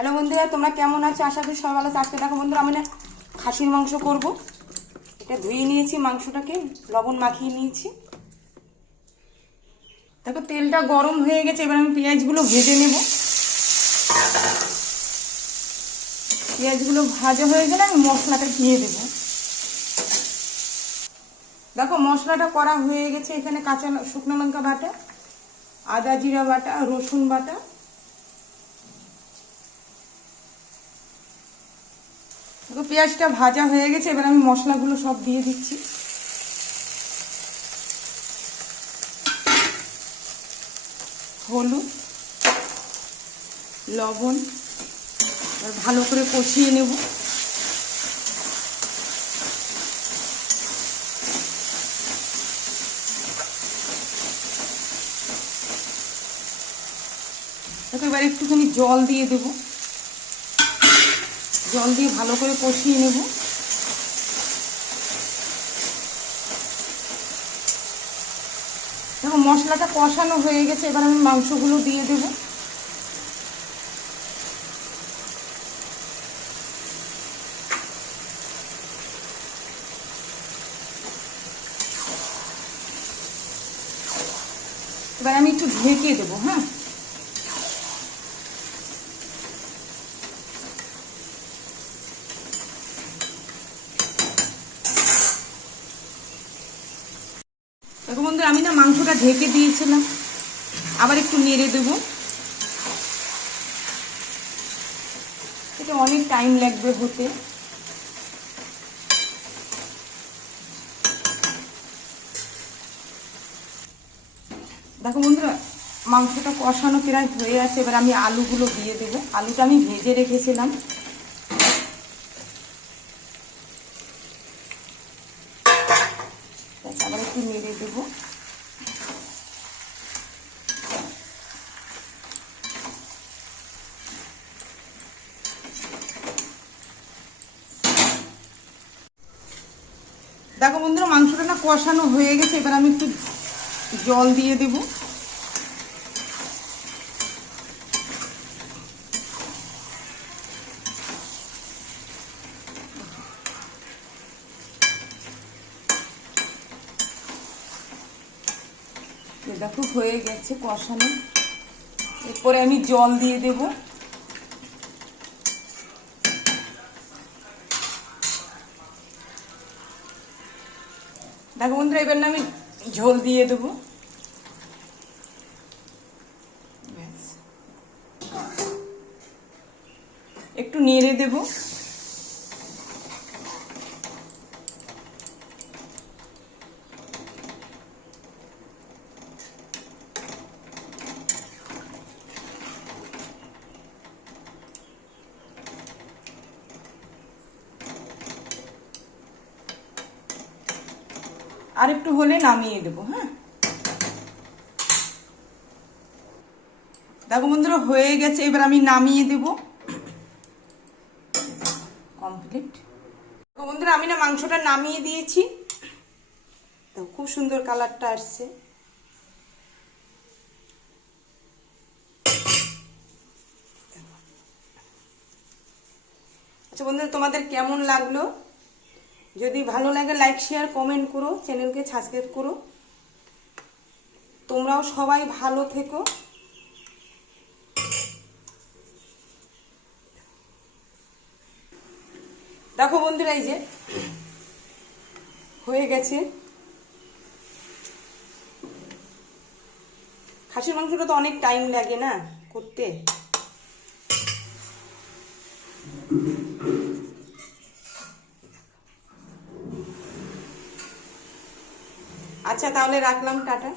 Hello বন্ধুরা, তোমরা কেমন আছো? আশা করি সবাই ভালো আছো। আজকে দেখো বন্ধুরা, আমি না খাসির মাংস করব। এটা ধুয়ে নিয়েছি, মাংসটাকে লবণ মাখিয়ে নিয়েছি। দেখো তেলটা গরম হয়ে গেছে, এবার আমি পেঁয়াজগুলো ভেজে নেব। পেঁয়াজগুলো ভাজা হয়ে গেলে আমি মশলাটা দিয়ে দেব। দেখো মশলাটা করা হয়ে গেছে। এখানে কাঁচা শুকনো লঙ্কা বাটা, আদা জিরা বাটা, রসুন বাটা, পেঁয়াজটা ভাজা হয়ে গেছে। এবার আমি মশলাগুলো সব দিয়ে দিচ্ছি। হলুদ, লবণ, এবার ভালো করে কষিয়ে নেব। দেখো এবার একটুখানি জল দিয়ে দেব। জল দিয়ে ভালো করে কষিয়ে নেব। দেখো মশলাটা কষানো হয়ে গেছে, এবার আমি মাংসগুলো দিয়ে দেব। এবার আমি একটু ঢেকে দেবো। হ্যাঁ, দেখো বন্ধু, আমি না মাংসটা ঢেকে দিয়েছিলাম, আবার একটু নেড়ে দেবো। এটা অনেক টাইম লাগবে হতে। দেখো বন্ধুরা, মাংসটা কষানো প্রায় হয়ে আছে। এবার আমি আলুগুলো দিয়ে দেবো। আলুটা আমি ভেজে রেখেছিলাম। আবার একটু নেড়ে দেবো। দেখো বন্ধুরা, মাংসটা না কষানো হয়ে গেছে। এবার আমি একটু জল দিয়ে দেব। দেখো হয়ে গেছে কষানো। এরপরে আমি জল দিয়ে দেব। দেখো বন্ধুরা, এবার না আমি ঝোল দিয়ে দেব। একটু নেড়ে দেব। আর একটু হলে নামিয়ে দেবো। হ্যাঁ, দেখো বন্ধুরা হয়ে গেছে। এবার আমি নামিয়ে দেব। কমপ্লিট। দেখো বন্ধুরা, আমি না মাংসটা নামিয়ে দিয়েছি। দেখো খুব সুন্দর কালারটা আসছে। আচ্ছা বন্ধুরা, তোমাদের কেমন লাগলো? যদি ভালো লাগে লাইক শেয়ার কমেন্ট করো, চ্যানেলকে সাবস্ক্রাইব করো। তোমরাও সবাই ভালো থেকো। দেখো বন্ধুরা, এই যে হয়ে গেছে। খাসির মাংসটা তো অনেক টাইম লাগে না করতে। আচ্ছা তাহলে রাখলাম, টাটা।